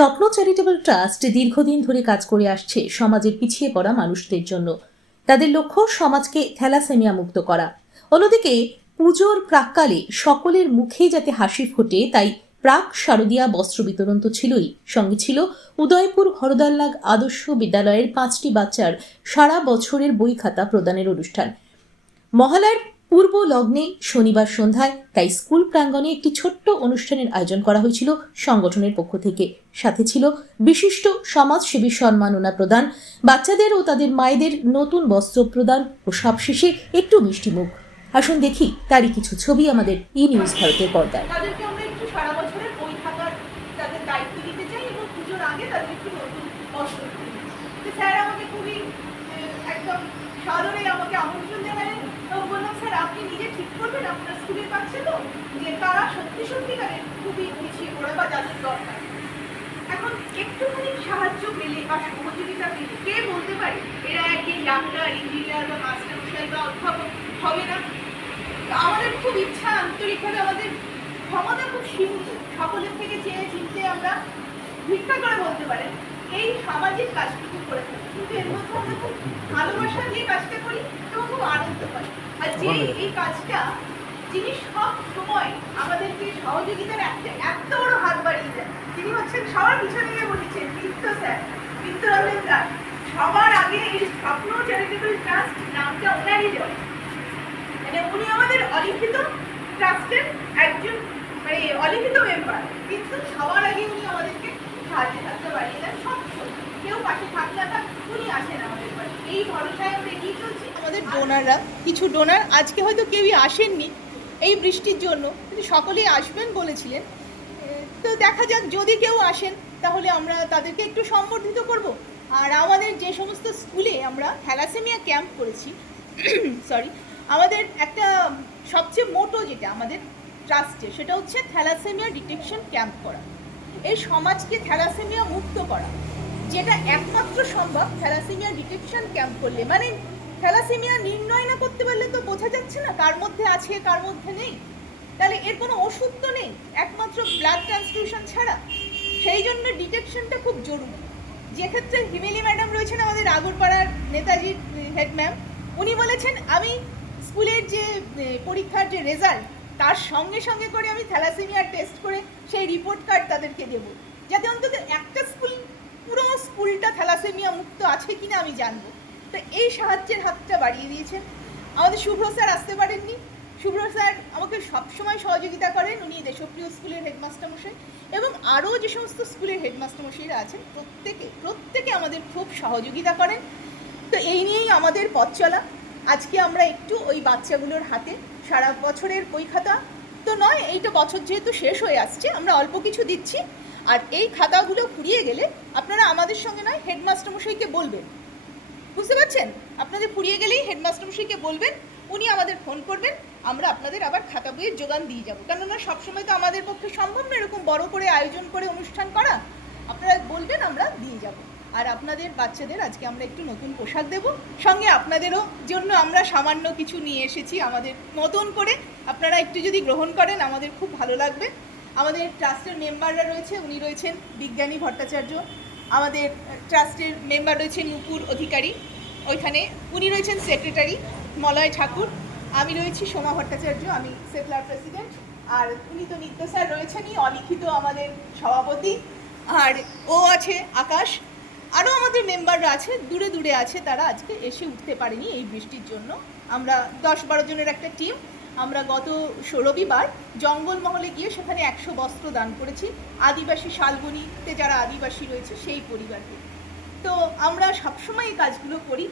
স্বপ্ন charitable trust দীর্ঘদিন ধরে কাজ করে আসছে সমাজের পিছিয়ে পড়া মানুষদের জন্য। তাদের লক্ষ্য, সমাজকে থ্যালাসেমিয়া মুক্ত করা। অন্যদিকে, পুজোর প্রাককালে সকলের মুখে যাতে হাসি ফোটে, তাই প্রাক শারদীয়া বস্ত্র বিতরণ তো ছিলই। সঙ্গে ছিল উদয়পুর হরদাল্লাগ আদর্শ বিদ্যালয়ের পাঁচটি বাচ্চার সারা বছরের বই খাতা প্রদানের অনুষ্ঠান। মহালয়ার পূর্ব লগ্নে শনিবার সন্ধ্যায় তাই স্কুল প্রাঙ্গণে একটি ছোট্ট অনুষ্ঠানের আয়োজন করা হয়েছিল সংগঠনের পক্ষ থেকে। সাথে ছিল বিশিষ্ট সমাজসেবী সম্মাননা প্রদান, বাচ্চাদের ও তাদের মায়েদের নতুন বস্ত্র প্রদান ও সবশেষে একটু মিষ্টি মুখ। আসুন দেখি তারই কিছু ছবি আমাদের ই নিউজ ভারতের পর্দায়। আমাকে আমাকে আমন্ত্রণ জানালেন। এবং আপনি নিজে ঠিক করবেন, আপনার স্কুলের বাচ্চা তো, যে তারা সত্যি সত্যি তাদের খুবই পিছিয়ে পড়ে বা যাদের দরকার। এখন একটুখানি সাহায্য পেলে বা সহযোগিতা পেলে, কে বলতে পারে? এরা একদিন ডাক্তার, ইঞ্জিনিয়ার বা মাস্টার বা অধ্যাপক, হবে না? আমাদের খুব ইচ্ছা, আন্তরিকভাবে আমাদের ক্ষমতা খুব সীমিত। সকলের থেকে চেয়ে চিনতে আমরা ভিক্ষা করে বলতে পারেন। এই সামাজিক কাজটুকু করে থাকি। কিন্তু এর মধ্যে আমরা খুব ভালোবাসা দিয়ে কাজটা করি এবং খুব আনন্দ পাই আর যে এই কাজটা যিনি সব সময় আমাদেরকে সহযোগিতার একটা এত বড় হাত বাড়িয়ে দেন। তিনি হচ্ছেন সবার পিছনে গিয়ে বলেছেন বৃত্ত স্যার বৃত্তরঞ্জন দাস। সবার আগে এই স্বপ্ন চ্যারিটেবল ট্রাস্ট নামটা ওনারই দেওয়া। মানে উনি আমাদের অলিখিত ট্রাস্টের একজন মানে অলিখিত মেম্বার কিন্তু সবার আগে উনি আমাদেরকে সাহায্য থাকতে বাড়িয়ে দেন। সব। আমাদের ডোনাররা কিছু ডোনার আজকে হয়তো কেউই আসেননি এই বৃষ্টির জন্য, কিন্তু সকলেই আসবেন বলেছিলেন। তো দেখা যাক, যদি কেউ আসেন, তাহলে আমরা তাদেরকে একটু সম্বর্ধিত করব। আর আমাদের যে সমস্ত স্কুলে আমরা থ্যালাসেমিয়া ক্যাম্প করেছি সরি আমাদের একটা সবচেয়ে মোটো যেটা আমাদের ট্রাস্টে, সেটা হচ্ছে থ্যালাসেমিয়া ডিটেকশন ক্যাম্প করা। এই সমাজকে থ্যালাসেমিয়া মুক্ত করা। যেটা একমাত্র সম্ভব থ্যালাসেমিয়া ডিটেকশন ক্যাম্প করলে। মানে থ্যালাসেমিয়া নির্ণয় না করতে পারলে তো বোঝা যাচ্ছে না কার মধ্যে আছে, কার মধ্যে নেই। তাহলে এর কোনো ওষুধ তো নেই, একমাত্র ব্লাড ট্রান্সফিউশন ছাড়া। সেই জন্য ডিটেকশনটা খুব জরুরি। যে ক্ষেত্রে হিমেলি ম্যাডাম রয়েছেন আমাদের আগরপাড়ার নেতাজির হেড ম্যাম উনি বলেছেন, আমি স্কুলের যে পরীক্ষার যে রেজাল্ট তার সঙ্গে সঙ্গে করে আমি থ্যালাসেমিয়া টেস্ট করে সেই রিপোর্ট কার্ড তাদেরকে দেব। যাতে অন্তত একটা স্কুল পুরো স্কুলটা থ্যালাসেমিয়া মুক্ত আছে কিনা আমি জানব। তো এই সাহায্যের হাতটা বাড়িয়ে দিয়েছেন। আমাদের শুভ্র স্যার আসতে পারেননি। শুভ্র স্যার আমাকে সবসময় সহযোগিতা করেন। উনি দেশপ্রিয় স্কুলের হেডমাস্টার মশাই এবং আরও যে সমস্ত স্কুলের হেডমাস্টার মশাইরা আছেন, প্রত্যেকে প্রত্যেকে আমাদের খুব সহযোগিতা করেন। তো এই নিয়েই আমাদের পথ চলা। আজকে আমরা একটু ওই বাচ্চাগুলোর হাতে, সারা বছরের খাতা তো নয়, এইটা বছর যেহেতু শেষ হয়ে আসছে, আমরা অল্প কিছু দিচ্ছি। আর এই খাতাগুলো ফুরিয়ে গেলে আপনারা আমাদের সঙ্গে নয় হেডমাস্টার মশাইকে বলবেন। বুঝতে পারছেন? আপনাদের ফুরিয়ে গেলেই হেডমাস্টার মশাইকে বলবেন, উনি আমাদের ফোন করবেন, আমরা আপনাদের আবার খাতা বইয়ের যোগান দিয়ে যাব। কেননা সবসময় তো আমাদের পক্ষে সম্ভব না এরকম বড় করে আয়োজন করে অনুষ্ঠান করা। আপনারা বলবেন, আমরা দিয়ে যাব। আর আপনাদের বাচ্চাদের আজকে আমরা একটু নতুন পোশাক দেব। সঙ্গে আপনাদেরও জন্য আমরা সামান্য কিছু নিয়ে এসেছি আমাদের মতন করে। আপনারা একটু যদি গ্রহণ করেন, আমাদের খুব ভালো লাগবে। আমাদের ট্রাস্টের মেম্বাররা রয়েছে, উনি রয়েছেন বিজ্ঞানী ভট্টাচার্য। আমাদের ট্রাস্টের মেম্বার রয়েছেন নুপুর অধিকারী। ওইখানে উনি রয়েছেন সেক্রেটারি মলয় ঠাকুর। আমি রয়েছি সোমা ভট্টাচার্য, আমি সেফলার প্রেসিডেন্ট। আর উনি তো নিত্য স্যার রয়েছেনই, অলিখিত আমাদের সভাপতি। আর ও আছে আকাশ। আরও আমাদের মেম্বাররা আছে, দূরে দূরে আছে, তারা আজকে এসে উঠতে পারেনি এই বৃষ্টির জন্য। আমরা দশ বারো জনের একটা টিম। আমরা গত রবিবার জঙ্গলমহলে গিয়ে সেখানে একশো বস্ত্র দান করেছি। আদিবাসী শালবনিতে যারা আদিবাসী রয়েছে, সেই পরিবারকে। তো আমরা সবসময় এই কাজগুলো করি।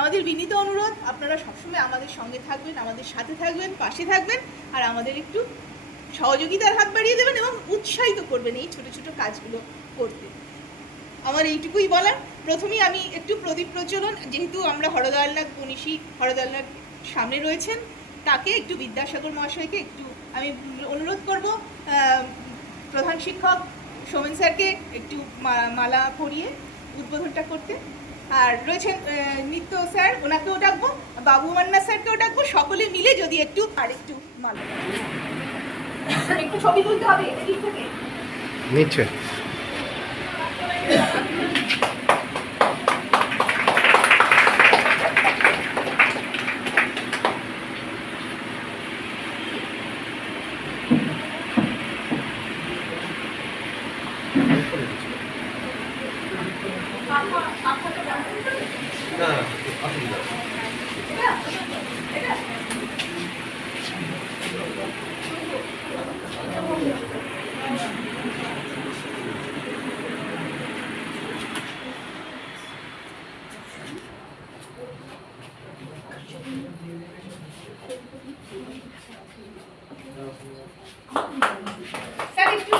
আমাদের বিনীত অনুরোধ, আপনারা সবসময় আমাদের সঙ্গে থাকবেন, আমাদের সাথে থাকবেন, পাশে থাকবেন, আর আমাদের একটু সহযোগিতার হাত বাড়িয়ে দেবেন এবং উৎসাহিত করবেন এই ছোট ছোট কাজগুলো করতে। আমার এইটুকুই বলার। প্রথমেই আমি একটু প্রদীপ প্রজ্বলন, যেহেতু আমরা হরদয়ালনাথ মনীষী হরদয়ালনাথ সামনে রয়েছেন তাকে একটু বিদ্যাসাগর মহাশয়কে একটু আমি অনুরোধ করব প্রধান শিক্ষক সোমেন স্যারকে একটু মালা পরিয়ে উদ্বোধনটা করতে। আর রয়েছেন নিত্য স্যার, ওনাকেও ডাকবো, বাবু মান্না স্যারকেও ডাকবো, সকলে মিলে যদি একটু আর একটু মালা একটু ছবি তুলতে হবে এদিক থেকে নিচে অসুবিধা নেই। এটা এটা স্যার একটু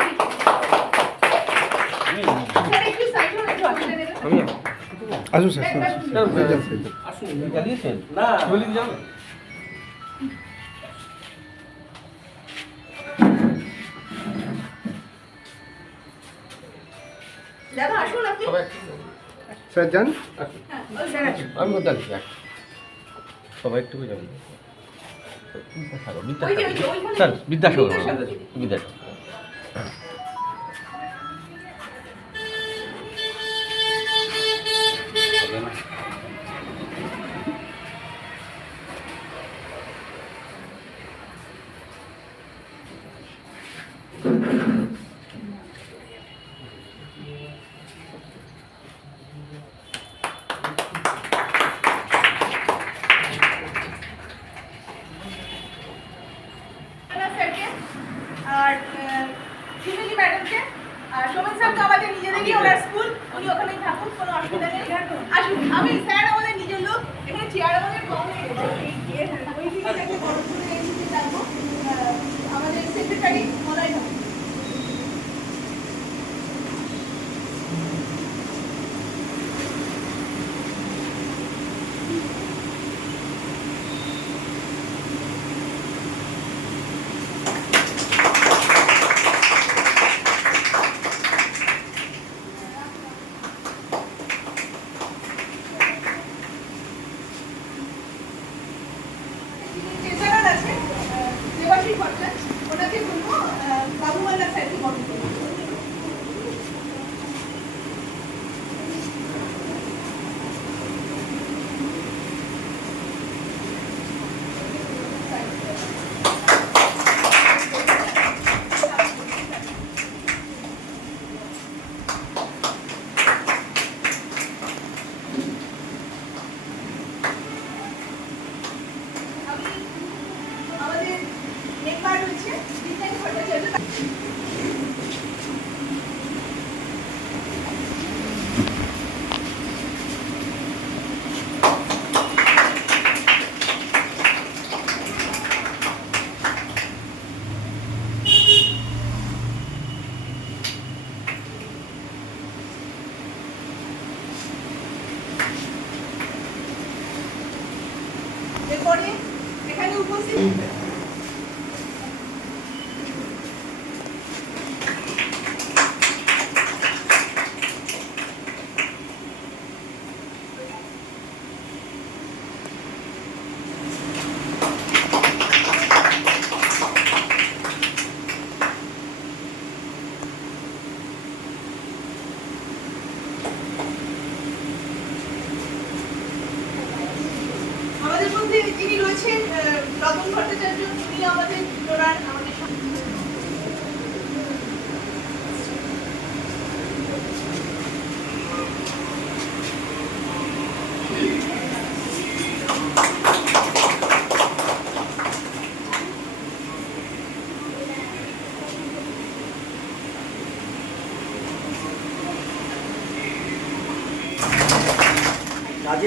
স্যার একটু সাইড হয়ে একটু আসলে দেবেন আসুন স্যার আসুন না সবাই। স্যার যান। আসুন। ওই স্যার আমি কোথায় সবাই একটু যাবেন বিদ্যাসাগর বিদ্যাসাগর বিদ্যাসাগর।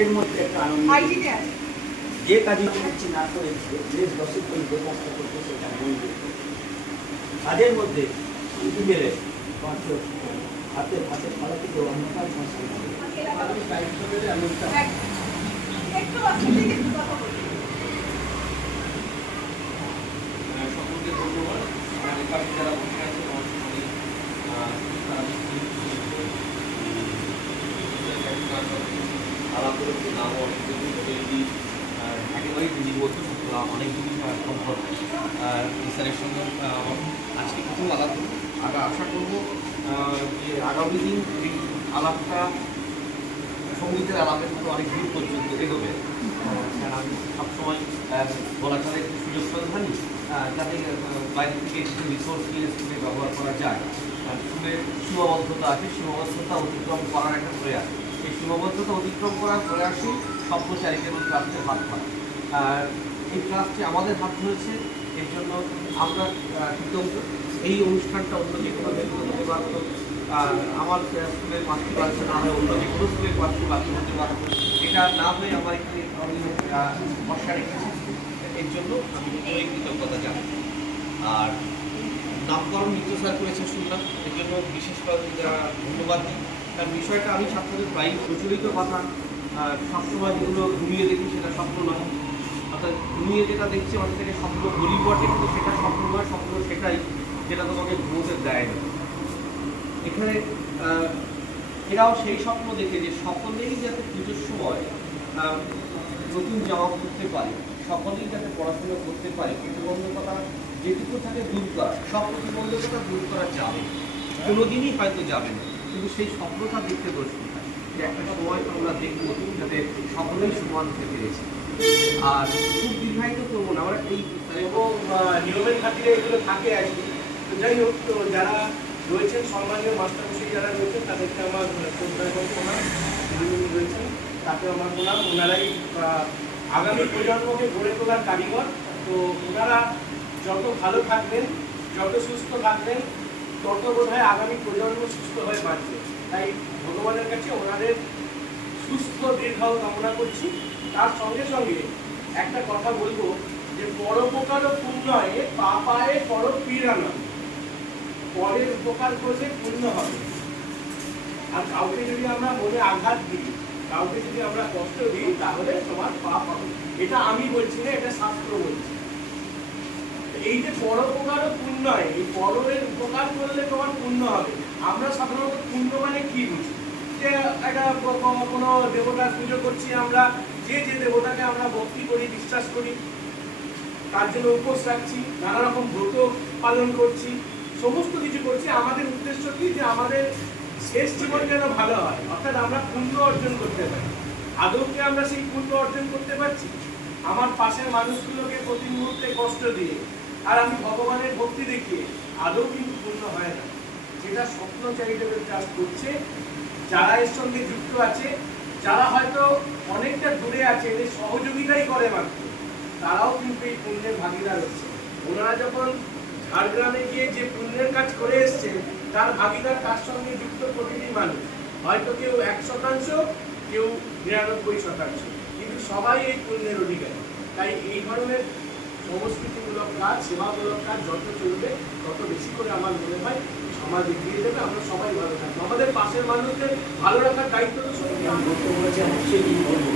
কাজের মধ্যে একটা আনন্দ যে কাজই করেছি না করেছি যে দশের করে যে কাজটা করছে সেটা বলবে কাজের মধ্যে শান্তি মেলে হাতে হাতে ফলা থেকে অন্ধকার বলুন সকলকে ধন্যবাদ। যারা বসে আছে আমার সঙ্গে আহ, তারা অনেক কিছু একেবারেই তিনি বলতে অনেক দিনই সম্ভব স্যারের সঙ্গে আজকে প্রথম আলাপ আর আশা করব যে আগামী দিন এই আলাপটা সঙ্গীতের আলাপের মতো অনেক দূর পর্যন্ত এগোবে। আমি সবসময় বলা চলে একটু সুযোগ সন্ধানী যাতে বাইরে থেকে কিছু রিসোর্স নিয়ে স্কুলে ব্যবহার করা যায়। স্কুলের সীমাবদ্ধতা আছে, সীমাবদ্ধতা অতিক্রম করার একটা প্রয়াস। সীমাবদ্ধতা অতিক্রম করার করে আসি স্বপ্ন চ্যারিটেবল ট্রাস্টের হাত ধরা আর এই ট্রাস্টে আমাদের হাত ধরেছে এর জন্য আমরা কৃতজ্ঞ। এই অনুষ্ঠানটা অন্য যে কোনো ক্ষেত্রে হতে পারতো আর আমার স্কুলের মাতৃ বাচ্চা না হয়ে অন্য যে কোনো স্কুলের মাতৃ বাচ্চা হতে পারতো এটা না হয়ে আমার এখানে ভরসা রেখেছি এর জন্য আমি এই কৃতজ্ঞতা জানাই। আর নামকরণ মিত্র স্যার করেছে শুনলাম, এর জন্য বিশেষভাবে ধন্যবাদ দিই। কারণ বিষয়টা আমি ছাত্রদের প্রায় প্রচলিত কথা সবসময় যেগুলো ঘুমিয়ে দেখি সেটা স্বপ্ন নয়। অর্থাৎ ঘুমিয়ে যেটা দেখছি অনেক থেকে স্বপ্ন বলি বটে, কিন্তু সেটা স্বপ্ন নয়, স্বপ্ন সেটাই যেটা তোমাকে ঘুমোতে দেয় না। এখানে এরাও সেই স্বপ্ন দেখে যে সকলেই যাতে পুজোর সময় নতুন জামা পরতে পারে, সকলেই যাতে পড়াশোনা করতে পারে, প্রতিবন্ধকতা যেটুকু থাকে দূর করা, সব প্রতিবন্ধকতা দূর করা যাবে কোনোদিনই হয়তো যাবে না। কিন্তু সেই স্বপ্নটা দেখতে দর্শন যে একটা সময় আমরা দেখব যাতে সকলেই সমান হতে পেরেছে। আর খুব দীর্ঘায়িত করব না, আমরা এই এবং নিয়মের খাতিরে এগুলো থাকে আর কি। তো যাই হোক, তো যারা রয়েছেন, সম্মানীয় মাস্টারমশাই যারা রয়েছেন, তাদেরকে আমার রয়েছেন, তাকে আমার প্রণাম। ওনারাই আগামী প্রজন্মকে গড়ে তোলার কারিগর। তো ওনারা যত ভালো থাকবেন, যত সুস্থ থাকবেন তত বোধ হয় আগামী প্রজন্ম সুস্থ হয়ে বাঁচবে তাই ভগবানের কাছে ওনাদের সুস্থ কামনা করছি। তার সঙ্গে সঙ্গে একটা কথা বলব যে পরোপকার পাপায়ে পর পরের উপকার করলে পুণ্য হবে। আর কাউকে যদি আমরা মনে আঘাত দিই, কাউকে যদি আমরা কষ্ট দিই, তাহলে তোমার পাপ হবে। এটা আমি বলছি না, এটা শাস্ত্র বলছে। এই যে পরোপকার ও পুণ্য হয়, এই পরের উপকার করলে তোমার পুণ্য হবে। আমরা সাধারণত পুণ্য মানে কি বুঝি? যে একটা কোনো দেবতার পুজো করছি আমরা যে যে দেবতাকে আমরা ভক্তি করি বিশ্বাস করি তার জন্য উপোস রাখছি নানা রকম ব্রত পালন করছি সমস্ত কিছু করছি। আমাদের উদ্দেশ্য কি? যে আমাদের শেষ জীবন যেন ভালো হয়। অর্থাৎ আমরা পুণ্য অর্জন করতে পারি। আদৌ কি আমরা সেই পুণ্য অর্জন করতে পারছি? আমার পাশের মানুষগুলোকে প্রতি মুহূর্তে কষ্ট দিয়ে আর আমি ভগবানের ভক্তি দেখিয়ে আদৌ কিন্তু পূর্ণ হয় না। যেটা স্বপ্ন চ্যারিটেবল ট্রাস্ট করছে, যারা এর সঙ্গে যুক্ত আছে, যারা হয়তো অনেকটা দূরে আছে, এদের সহযোগিতাই করে মাত্র, তারাও কিন্তু এই পুণ্যের ভাগিদার হচ্ছে। ওনারা যখন ঝাড়গ্রামে গিয়ে যে পুণ্যের কাজ করে এসছেন তার ভাগিদার তার সঙ্গে যুক্ত প্রতিটি মানুষ, হয়তো কেউ এক শতাংশ, কেউ নিরানব্বই শতাংশ। কিন্তু সবাই এই পুণ্যের অধিকারী। তাই এই ধরনের সংস্কৃতিমূলক কাজ, সেবামূলক কাজ যত চলবে, তত বেশি করে আমার মনে হয় সমাজ এগিয়ে যাবে আমরা সবাই ভালো থাকব। আমাদের পাশের মানুষদের ভালো রাখার দায়িত্ব তো সত্যি আমি বক্তব্য বলেছি অবশ্যই কি বলব?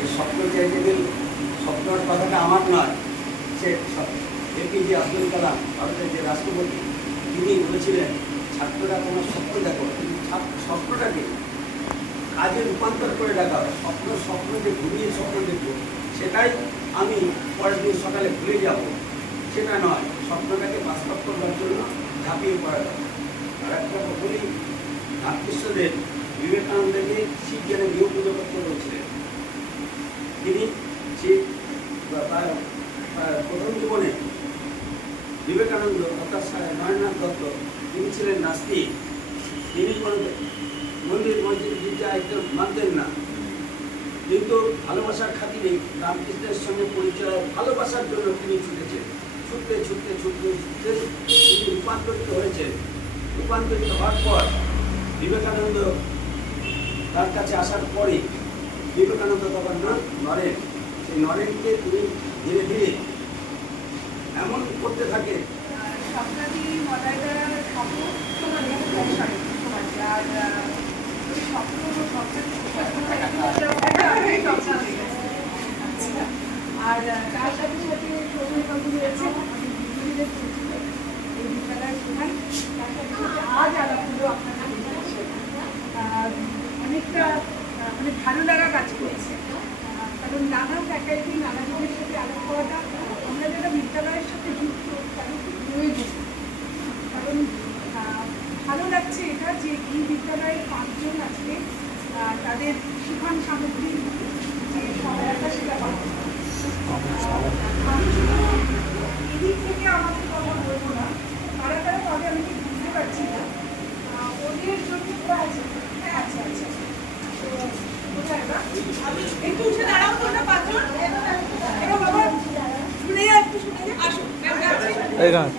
এই স্বপ্ন চ্যারিটেবল স্বপ্নর কথাটা আমার নয়, সে এপিজে আব্দুল কালাম, ভারতের যে রাষ্ট্রপতি, তিনি বলেছিলেন, ছাত্ররা কোনো স্বপ্ন দেখো স্বপ্নটাকে কাজে রূপান্তর করে দেখা স্বপ্ন স্বপ্ন যে ঘুমিয়ে স্বপ্ন দেখব, সেটাই আমি পরের দিন সকালে ভুলে যাব। সেটা নয়, স্বপ্নটাকে বাস্তব করবার জন্য ঝাঁপিয়ে পড়া যায় আর একটা কথা বলি, রামকৃষ্ণদেব বিবেকানন্দকে শিব জ্ঞানে গৃহ পুজো করতে বলছিলেন তিনি সেই বা- বা- বা- প্রথম জীবনে বিবেকানন্দ অর্থাৎ নয়নাথ দত্ত, তিনি ছিলেন নাস্তিক। তিনি কোনো মন্দির মসজিদ গির্জা একদম মানতেন না। কিন্তু ভালোবাসার খাতিরে রামকৃষ্ণের সঙ্গে পরিচয়, ভালোবাসার জন্য তিনি ছুটেছেন। ছুটতে ছুটতে ছুটতে ছুটতে তিনি রূপান্তরিত হয়েছেন। রূপান্তরিত হওয়ার পর বিবেকানন্দ তার কাছে আসার পরে বিবেকানন্দ তখন নরেন। সেই নরেনকে তিনি ধীরে ধীরে এমন করতে থাকে স্বপ্ন তোমার সংসার আর আর তার সাথে সাথে সৌরবাবু রয়েছে এই বিদ্যালয়ের প্রধান। তার সাথে সাথে আজ আলাপ অনেকটা মানে ভালো লাগা কাজ করেছে। কারণ নানা ফ্যাকাল্টি নানা জনের সাথে আলাপ করাটা আমরা যারা বিদ্যালয়ের সাথে যুক্ত তাদের খুব প্রয়োজন কারণ আহ, ভালো লাগছে এটা যে এই বিদ্যালয়ের পাঁচজন আজকে আহ, তাদের শিখন সামগ্রী যে সহায়তা সেটা পাচ্ছে আমি শুধু এদিক থেকে আমাদের কথা বলব না কারা কারা পাবে আমি ঠিক বুঝতে পারছি না আহ, ওদের জন্য আছে হ্যাঁ আচ্ছা আচ্ছা তো এখানে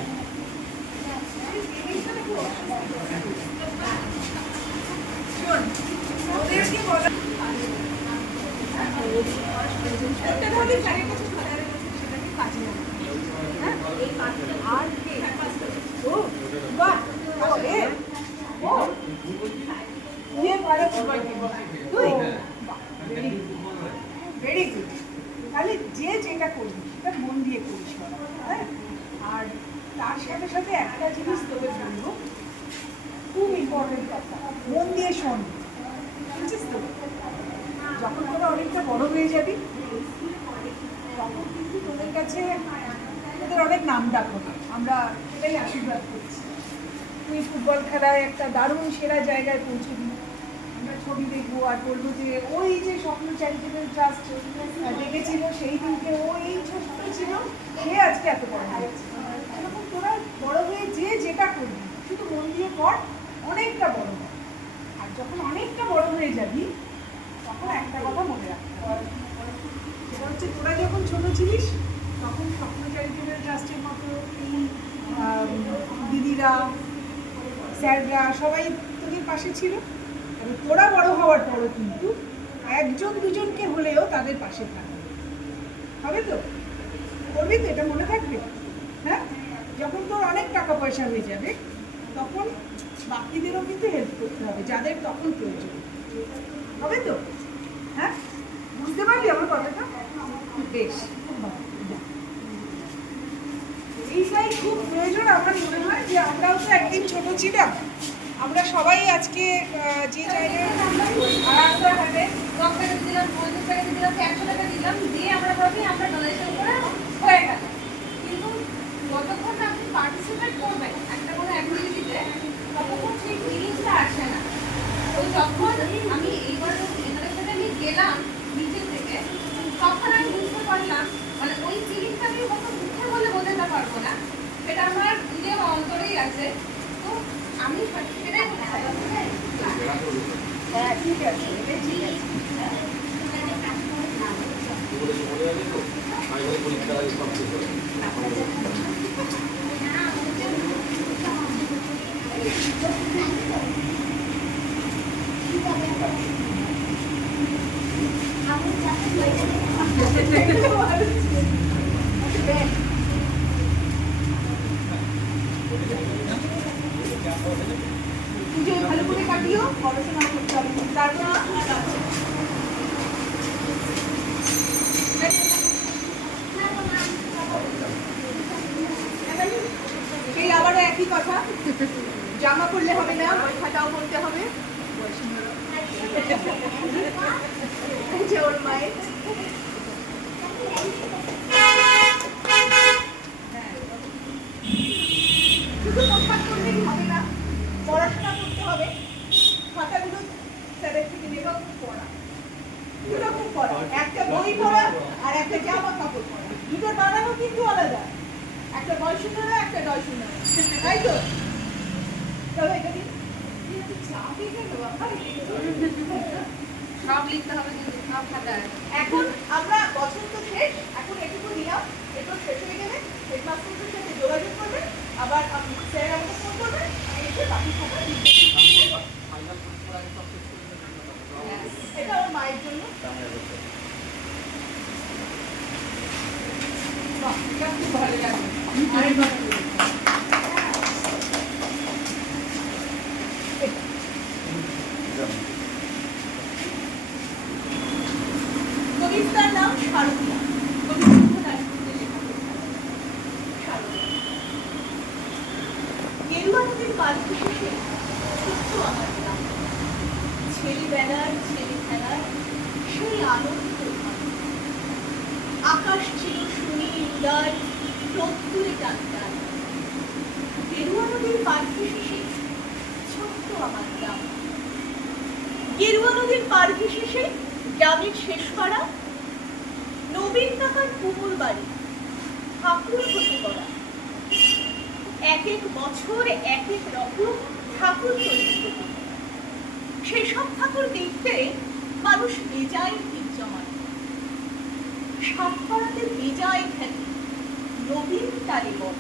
শোন, ওদেরকে বলা- একটা ধরনের স্যারের কাছে স্যারের কাছে সেটাকে কাজে লাগাবে। হ্যাঁ? আর কে? ও, বাহ, ও, এ, ও। ইয়ে ভালো তুই? বাহ, very good. ভেরি গুড তাহলে যে যেটা করবি সেটা মন দিয়ে করিস বাবা, হ্যাঁ আর তার সাথে সাথে একটা জিনিস তোদের বলব খুব ইম্পর্টেন্ট কথা মন দিয়ে শোন বুঝছিস তো যখন তোরা অনেকটা বড় হয়ে যাবি তখন কিন্তু তোদের কাছে অনেক নাম ডাক। না আমরা সেটাই আশীর্বাদ করছি। তুই ফুটবল খেলায় একটা দারুণ সেরা জায়গায় পৌঁছবি আমরা ছবি দেখব আর বলব যে ওই যে স্বপ্ন চ্যারিটেবল ট্রাস্ট দেখেছিল সেই দিনকে ও এই ছোট্ট ছিল, সে আজকে এত বড় হয়েছে এরকম তোরা বড় হয়ে যে যেটা করবি, শুধু মন দিয়ে কর, অনেকটা বড় হয় আর যখন অনেকটা বড় হয়ে যাবি, তখন একটা কথা মনে রাখতে হবে। সেটা হচ্ছে তোরা যখন ছোট ছিলিস তখন স্বপ্ন চ্যারিটেবল মতো দিদিরা, স্যাররা সবাই তোদের পাশে ছিল। এবং তোরা বড় হওয়ার পরও কিন্তু একজন দুজনকে হলেও তাদের পাশে থাকবে। হবে তো? করবি তো? এটা মনে থাকবে? হ্যাঁ? যখন তোর অনেক টাকা পয়সা হয়ে যাবে, তখন বাকিদেরও কিন্তু হেল্প করতে হবে, যাদের তখন প্রয়োজন। হবে তো? হ্যাঁ? বুঝতে পারলি আমার কথাটা? বেশ খুব ভালো যা। এইটাই খুব প্রয়োজন আমার মনে হয় যে আমরাও তো একদিন ছোট ছিলাম। আমরা সবাই আজকে যে জায়গায় কিন্তু যতক্ষণ আপনি পার্টিসিপেট দিলাম পঞ্চাশ টাকা দিলাম একশো টাকা দিলাম দিয়ে আমরা ভাবি আমরা ডোনেশন করে হয়ে গেল কিন্তু যতক্ষণ না আপনি পার্টিসিপেট করবেন একটা কোনো অ্যাক্টিভিটিতে ততক্ষণ সেই ফিলিংসটা আসে না তো যখন আমি এইবার এনাদের সাথে আমি গেলাম নিচের থেকে তখন আমি বুঝতে পারলাম মানে ওই ফিলিংসটা আমি হয়তো মুখে বলে বোঝাতে পারব না সেটা আমার নিজের অন্তরেই আছে তো আমি সেটাই বলতে চাই হ্যাঁ ঠিক আছে এটাই ঠিক আছে কাটিও পড়াশোনা করতে হবে তারপর। সেই আবারও একই কথা জামা পরলে হবে না বই খাতাও পড়তে হবে এই যে ওর মায়ের শুধু পোশাক করলেই হবে না পড়াশোনা করতে হবে খাতাগুলো নেওয়া পড়া দুরকম পড়া একটা বই পড়া আর একটা জামা কাপড় পড়া দুটোর বানানো কিন্তু আলাদা। একটা বয় শূন্যরা একটা দয় শূন্যরা তাই তো? তবে এটা কি? চা সব লিখতে হবে কিন্তু সব খাতায় এখন আমরা বছর তো শেষ এখন এটুকু নিলাম। এরপর শেষ হয়ে গেলে হেডমাস্টারের সাথে যোগাযোগ করবে আবার স্যার আমাকে ফোন করবে আমি এসে বাকি খাতা। এটা আমার মায়ের জন্য। খুব ভালো লাগল আরেকবার বলুন। কবিতার নাম শারদিয়া কবিতা রাজপুতের লেখা কবিতা। শারদিয়া। গেরুয়া নদীর পালকি শেষে ছোট্ট আমার গ্রাম। ছেলেবেলার ছেলে খেলার সেই আনন্দ ঘন। আকাশ ছিল সুনীল উদার রোদ্দুরে টান টান। গেরুয়া নদীর পালকি শেষে ছোট্ট আমার গ্রাম গেরুয়া নদীর পার শেষে? গ্রামের শেষ পাড়া? নবীন কাকার পুকুর বাড়ি। ঠাকুর হতে করা। এক এক বছর এক এক রকম ঠাকুর তৈরি হতো সেসব ঠাকুর দেখতে মানুষ বেজায় ভিড় জমায় সাতপাড়াতে বেজায় খ্যাতি নবীন তালে বল